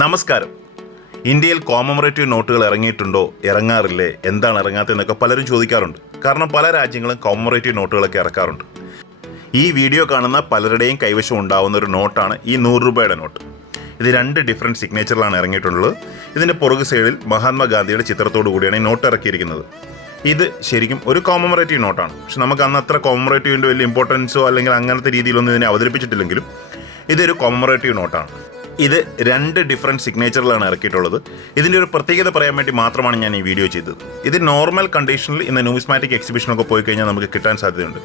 നമസ്കാരം. ഇന്ത്യയിൽ കോമമറേറ്റീവ് നോട്ടുകൾ ഇറങ്ങിയിട്ടുണ്ടോ, ഇറങ്ങാറില്ലേ, എന്താണ് ഇറങ്ങാത്തതെന്നൊക്കെ പലരും ചോദിക്കാറുണ്ട്. കാരണം പല രാജ്യങ്ങളും കോമമറേറ്റീവ് നോട്ടുകളൊക്കെ ഇറക്കാറുണ്ട്. ഈ വീഡിയോ കാണുന്ന പലരുടെയും കൈവശം ഉണ്ടാവുന്ന ഒരു നോട്ടാണ് ഈ 100 രൂപയുടെ നോട്ട്. ഇത് 2 ഡിഫറെൻറ്റ് സിഗ്നേച്ചറിലാണ് ഇറങ്ങിയിട്ടുള്ളത്. ഇതിൻ്റെ പുറകു സൈഡിൽ മഹാത്മാഗാന്ധിയുടെ ചിത്രത്തോടു കൂടിയാണ് ഈ നോട്ട് ഇറക്കിയിരിക്കുന്നത്. ഇത് ശരിക്കും ഒരു കോമമറേറ്റീവ് നോട്ടാണ്. പക്ഷെ നമുക്ക് അന്ന് അത്ര കോമമറേറ്റീവിൻ്റെ വലിയ ഇമ്പോർട്ടൻസോ അല്ലെങ്കിൽ അങ്ങനത്തെ രീതിയിലൊന്നും ഇതിനെ അവതരിപ്പിച്ചിട്ടില്ലെങ്കിലും ഇതൊരു കോമമറേറ്റീവ് നോട്ടാണ്. ഇത് 2 ഡിഫറെൻറ്റ് സിഗ്നേച്ചറിലാണ് ഇറക്കിയിട്ടുള്ളത്. ഇതിൻ്റെ ഒരു പ്രത്യേകത പറയാൻ വേണ്ടി മാത്രമാണ് ഞാൻ ഈ വീഡിയോ ചെയ്തത്. ഇത് നോർമൽ കണ്ടീഷനിൽ ഇന്ന് ന്യൂമിസ്മാറ്റിക് എക്സിബിഷനൊക്കെ പോയി കഴിഞ്ഞാൽ നമുക്ക് കിട്ടാൻ സാധ്യതയുണ്ട്.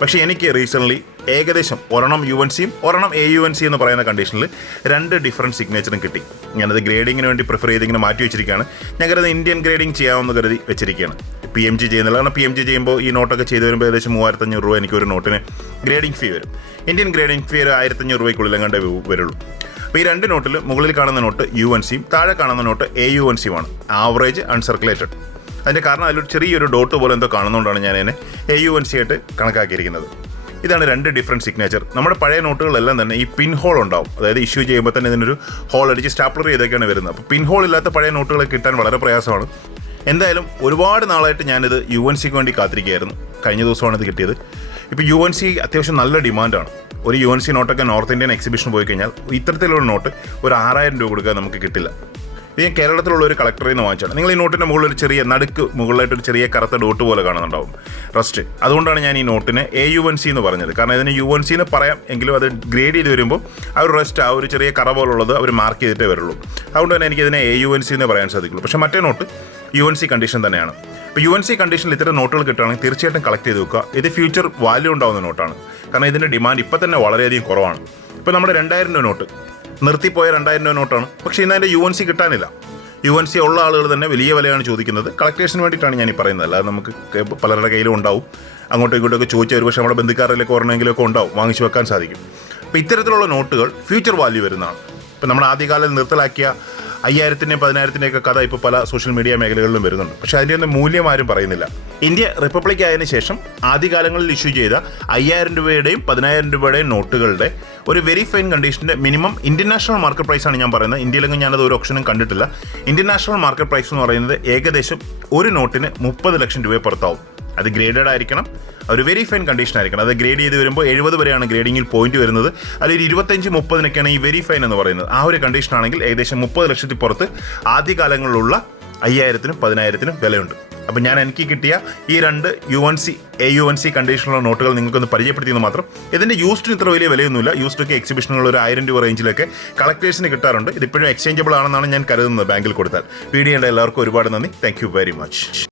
പക്ഷേ എനിക്ക് റീസെൻ്റ്ലി ഏകദേശം ഒരെണ്ണം UNCയും ഒരെണ്ണം AUNC എന്ന് പറയുന്ന കണ്ടീഷനിൽ 2 ഡിഫറെൻറ്റ് സിഗ്നേച്ചറും കിട്ടി. ഞാനത് ഗ്രേഡിങ്ങിന് വേണ്ടി പ്രിഫർ ചെയ്തിങ്ങനെ മാറ്റി വെച്ചിരിക്കുകയാണ്. ഞാൻ കരുതി ഇന്ത്യൻ ഗ്രേഡിങ് ചെയ്യാമെന്ന് കരുതി വെച്ചിരിക്കുകയാണ്. PMG ചെയ്യുന്നില്ല. കാരണം PMG ചെയ്യുമ്പോൾ ഈ നോട്ടൊക്കെ ചെയ്ത് വരുമ്പോൾ ഏകദേശം 3500 രൂപ എനിക്കൊരു നോട്ടിന് ഗ്രേഡിംഗ് ഫീ വരും. ഇന്ത്യൻ ഗ്രേഡിംഗ് ഫീ ഒരു 1500 രൂപയ്ക്കുള്ളിൽ കണ്ടേ വരുള്ളൂ. അപ്പോൾ ഈ 2 നോട്ടിൽ മുകളിൽ കാണുന്ന നോട്ട് UNCയും താഴെ കാണുന്ന നോട്ട് AUNCയുമാണ്. ആവറേജ് അൺസർക്കുലേറ്റഡ്. അതിൻ്റെ കാരണം അതിലൊരു ചെറിയൊരു ഡോട്ട് പോലെ എന്തോ കാണുന്നതുകൊണ്ടാണ് ഞാൻ അതിനെ AUNC ആയിട്ട് കണക്കാക്കിയിരിക്കുന്നത്. ഇതാണ് 2 ഡിഫറെൻറ്റ് സിഗ്നേച്ചർ. നമ്മുടെ പഴയ നോട്ടുകളെല്ലാം തന്നെ ഈ പിൻ ഹോൾ ഉണ്ടാവും. അതായത് ഇഷ്യൂ ചെയ്യുമ്പോൾ തന്നെ ഇതിനൊരു ഹോൾ അടിച്ച് സ്റ്റാപ്ലർ ചെയ്തൊക്കെയാണ് വരുന്നത്. അപ്പോൾ പിൻ ഹോൾ ഇല്ലാത്ത പഴയ നോട്ടുകൾ കിട്ടാൻ വളരെ പ്രയാസമാണ്. എന്തായാലും ഒരുപാട് നാളായിട്ട് ഞാനിത് UNCക്ക് വേണ്ടി കാത്തിരിക്കുകയായിരുന്നു. കഴിഞ്ഞ ദിവസമാണ് ഇത് കിട്ടിയത്. ഇപ്പോൾ UNC അത്യാവശ്യം നല്ല ഡിമാൻഡാണ്. ഒരു UNC നോട്ടൊക്കെ നോർത്ത് ഇന്ത്യൻ എക്സിബിഷൻ പോയി കഴിഞ്ഞാൽ ഇത്തരത്തിലുള്ള നോട്ട് ഒരു 6000 രൂപ കൊടുക്കാൻ നമുക്ക് കിട്ടില്ല. ഇത് ഞാൻ കേരളത്തിലുള്ള ഒരു കളക്ടറിൽ നിന്ന് വാങ്ങിച്ചാണ്. നിങ്ങൾ ഈ നോട്ടിൻ്റെ മുകളിൽ ഒരു ചെറിയ നടുക്ക് മുകളിലായിട്ടൊരു ചെറിയ കറുത്ത ഡോട്ട് പോലെ കാണുന്നുണ്ടാവും, റസ്റ്റ്. അതുകൊണ്ടാണ് ഞാൻ ഈ നോട്ടിന് AUNC എന്ന് പറഞ്ഞത്. കാരണം ഇതിന് UNC എന്ന് പറയാം, എങ്കിലും അത് ഗ്രേഡ് ചെയ്ത് വരുമ്പോൾ ആ ഒരു റസ്റ്റ്, ആ ഒരു ചെറിയ കറ പോലുള്ളത് അവർ മാർക്ക് ചെയ്തിട്ടേ വരുള്ളൂ. അതുകൊണ്ട് തന്നെ എനിക്കിതിനെ AUNC എന്ന് പറയാൻ സാധിക്കുള്ളൂ. പക്ഷേ മറ്റേ നോട്ട് UNC കണ്ടീഷൻ തന്നെയാണ്. ഇപ്പോൾ UNC കണ്ടീഷനിൽ ഇത്തരം നോട്ടുകൾ കിട്ടുകയാണെങ്കിൽ തീർച്ചയായിട്ടും കളക്ട് ചെയ്ത് വെക്കുക. ഇത് ഫ്യൂച്ചർ വാല്യൂ ഉണ്ടാകുന്ന നോട്ടാണ്. കാരണം ഇതിൻ്റെ ഡിമാൻഡ് ഇപ്പം തന്നെ വളരെയധികം കുറവാണ്. ഇപ്പോൾ നമ്മുടെ 2000 രൂപ നോട്ട് നിർത്തിപ്പോയ 2000 രൂപ നോട്ടാണ്. പക്ഷേ ഇന്ന് അതിൻ്റെ UNC കിട്ടാനില്ല. UNC ഉള്ള ആളുകൾ തന്നെ വലിയ വിലയാണ് ചോദിക്കുന്നത്. കളക്ടേഴ്സിന് വേണ്ടിയിട്ടാണ് ഞാൻ ഈ പറയുന്നത്. അല്ലാതെ നമുക്ക് പലരുടെ കയ്യിലും ഉണ്ടാവും. അങ്ങോട്ടും ഇങ്ങോട്ടൊക്കെ ചോദിച്ചാൽ ഒരു പക്ഷേ നമ്മുടെ ബന്ധുക്കാരിലൊക്കെ ഒരെണ്ണമെങ്കിലൊക്കെ ഉണ്ടാവും, വാങ്ങിച്ചു വെക്കാൻ സാധിക്കും. അപ്പോൾ ഇത്തരത്തിലുള്ള നോട്ടുകൾ ഫ്യൂച്ചർ വാല്യൂ വരുന്നതാണ്. ഇപ്പോൾ നമ്മുടെ ആദ്യകാലം നിർത്തലാക്കിയ 5000-ൻ്റെയും 10,000-ൻ്റെയൊക്കെ കഥ ഇപ്പോൾ പല സോഷ്യൽ മീഡിയ മേഖലകളിലും വരുന്നുണ്ട്. പക്ഷേ അതിൻ്റെ ഒന്നും മൂല്യം ആരും പറയുന്നില്ല. ഇന്ത്യ റിപ്പബ്ലിക് ആയതിനു ശേഷം ആദ്യകാലങ്ങളിൽ ഇഷ്യൂ ചെയ്ത 5000 രൂപയുടെയും 10,000 രൂപയുടെയും നോട്ടുകളുടെ ഒരു വെരി ഫൈൻ കണ്ടീഷൻ്റെ മിനിമം ഇന്ത്യൻ നാഷണൽ മാർക്കറ്റ് പ്രൈസാണ് ഞാൻ പറയുന്നത്. ഇന്ത്യയിലെങ്കിലും ഞാനത് ഒരു ഓപ്ഷനും കണ്ടിട്ടില്ല. ഇന്ത്യൻ നാഷണൽ മാർക്കറ്റ് പ്രൈസ് എന്ന് പറയുന്നത് ഏകദേശം ഒരു നോട്ടിന് 30 ലക്ഷം രൂപയെ പുറത്താവും. അത് ഗ്രേഡഡ് ആയിരിക്കണം, ഒരു വെരി ഫൈൻ കണ്ടീഷൻ ആയിരിക്കണം. അത് ഗ്രേഡ് ചെയ്ത് വരുമ്പോൾ 70 വരെയാണ് ഗ്രേഡിങ്ങിൽ പോയിന്റ് വരുന്നത്. അല്ലെങ്കിൽ 25-30 ഈ വെരി ഫൈൻ എന്ന് പറയുന്നത്. ആ ഒരു കണ്ടീഷൻ ആണെങ്കിൽ ഏകദേശം 30 ലക്ഷത്തിൽ പുറത്ത് ആദ്യകാലങ്ങളിലുള്ള 5000-നും 10,000-നും വിലയുണ്ട്. അപ്പോൾ ഞാൻ എനിക്ക് കിട്ടിയ ഈ 2 UNC AUNC കണ്ടീഷനുള്ള നോട്ടുകൾ നിങ്ങൾക്കൊന്ന് പരിചയപ്പെടുത്തിയെന്ന് മാത്രം. ഇതിൻ്റെ യൂസ്ഡിന് ഇത്ര വലിയ വിലയൊന്നുമില്ല. യൂസ്ഡൊക്കെ എക്സിബിഷനുകൾ ഒരു 1000 രൂപ റേഞ്ചിലൊക്കെ കളക്ടേഴ്സിന് കിട്ടാറുണ്ട്. ഇതിപ്പോഴും എക്സ്ചേഞ്ചബിൾ ആണെന്നാണ് ഞാൻ കരുതുന്നത് ബാങ്കിൽ കൊടുത്താൽ. വീഡിയോ കണ്ട എല്ലാവർക്കും ഒരുപാട് നന്ദി. Thank you very much.